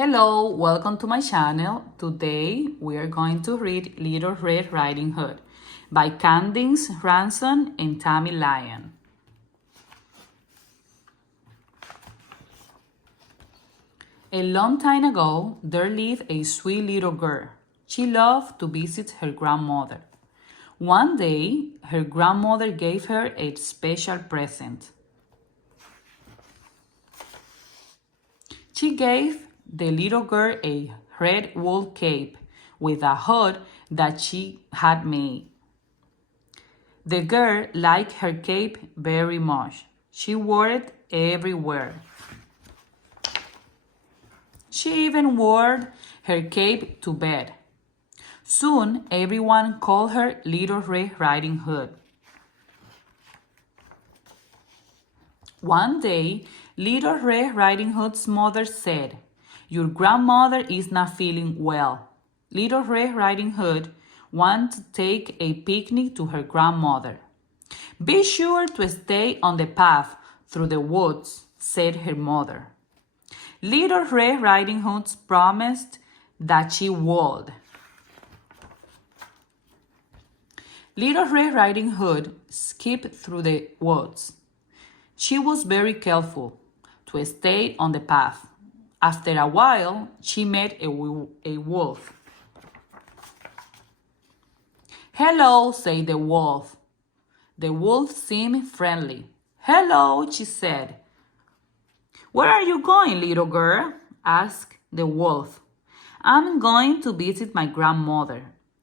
Hello, welcome to my channel. Today we are going to read Little Red Riding Hood by Candice Ransom and Tammie Lyon. A long time ago, there lived a sweet little girl. She loved to visit her grandmother. One day, her grandmother gave her a special present. She gave the little girl a red wool cape with a hood that she had made. The girl liked her cape very much. She wore it everywhere. She even wore her cape to bed. Soon, everyone called her Little Red Riding Hood. One day, Little Red Riding Hood's mother said, "Your grandmother is not feeling well." Little Red Riding Hood wanted to take a picnic to her grandmother. "Be sure to stay on the path through the woods," said her mother. Little Red Riding Hood promised that she would. Little Red Riding Hood skipped through the woods. She was very careful to stay on the path. After a while, she met a wolf. "Hello," said the wolf. The wolf seemed friendly. "Hello," she said. "Where are you going, little girl?" asked the wolf. "I'm going to visit my grandmother,"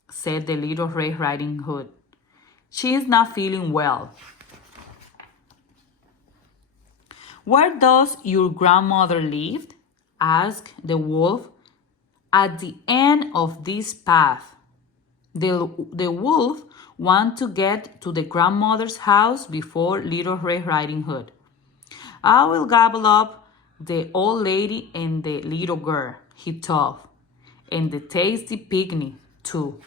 said the Little Red Riding Hood. "She is not feeling well." "Where does your grandmother live?" asked the wolf. "At the end of this path." The wolf wanted to get to the grandmother's house before Little Red Riding Hood. "I will gobble up the old lady and the little girl," he thought, "and the tasty picnic, too."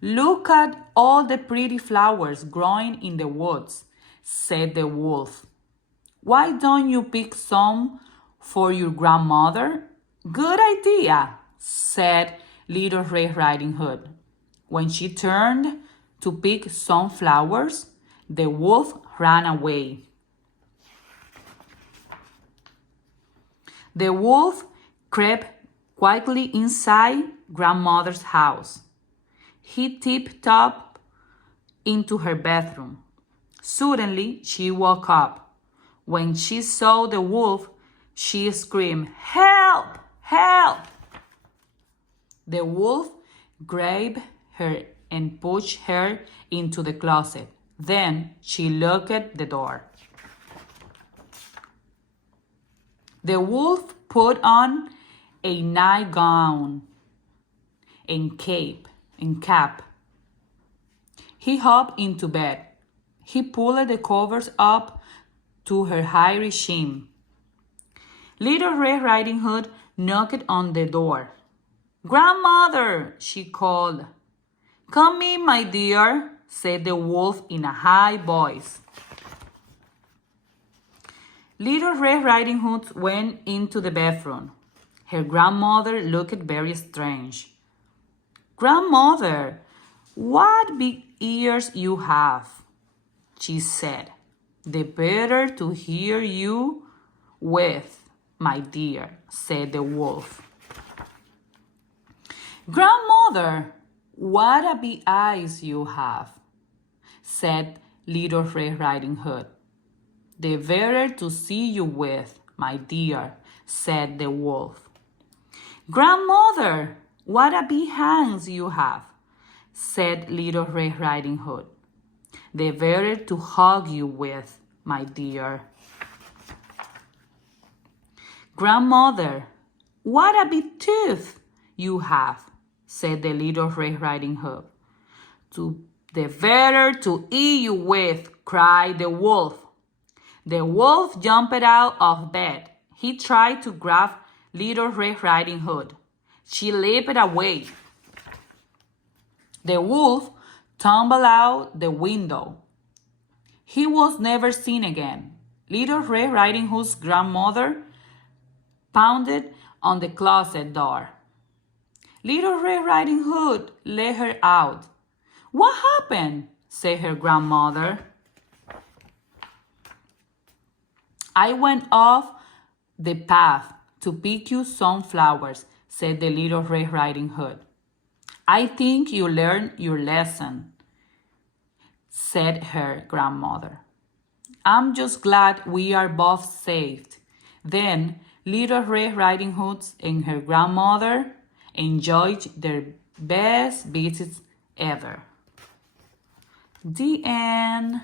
"Look at all the pretty flowers growing in the woods," said the wolf. "Why don't you pick some for your grandmother?" "Good idea," said Little Red Riding Hood. When she turned to pick some flowers, the wolf ran away. The wolf crept quietly inside grandmother's house. He tiptoed into her bedroom. Suddenly, she woke up. When she saw the wolf, she screamed, "Help! Help!" The wolf grabbed her and pushed her into the closet. Then she locked the door. The wolf put on a nightgown and cap. He hopped into bed. He pulled the covers up to her hairy chin. Little Red Riding Hood knocked on the door. "Grandmother," she called. "Come in, my dear," said the wolf in a high voice. Little Red Riding Hood went into the bedroom. Her grandmother looked very strange. "Grandmother, what big ears you have," she said. "The better to hear you with, my dear," said the wolf. "Grandmother, what a big eyes you have," said Little Red Riding Hood. "The better to see you with, my dear," said the wolf. "Grandmother, what a big hands you have," said Little Red Riding Hood. "The better to hug you with, my dear." "Grandmother, what a big tooth you have," said the Little Red Riding Hood. "The better to eat you with," cried the wolf. The wolf jumped out of bed. He tried to grab Little Red Riding Hood. She leaped away. The wolf tumbled out the window. He was never seen again. Little Red Riding Hood's grandmother pounded on the closet door. Little Red Riding Hood let her out. "What happened?" said her grandmother. "I went off the path to pick you some flowers," said the Little Red Riding Hood. "I think you learned your lesson," said her grandmother. "I'm just glad we are both saved." Then Little Red Riding Hood and her grandmother enjoyed their best visits ever. The end.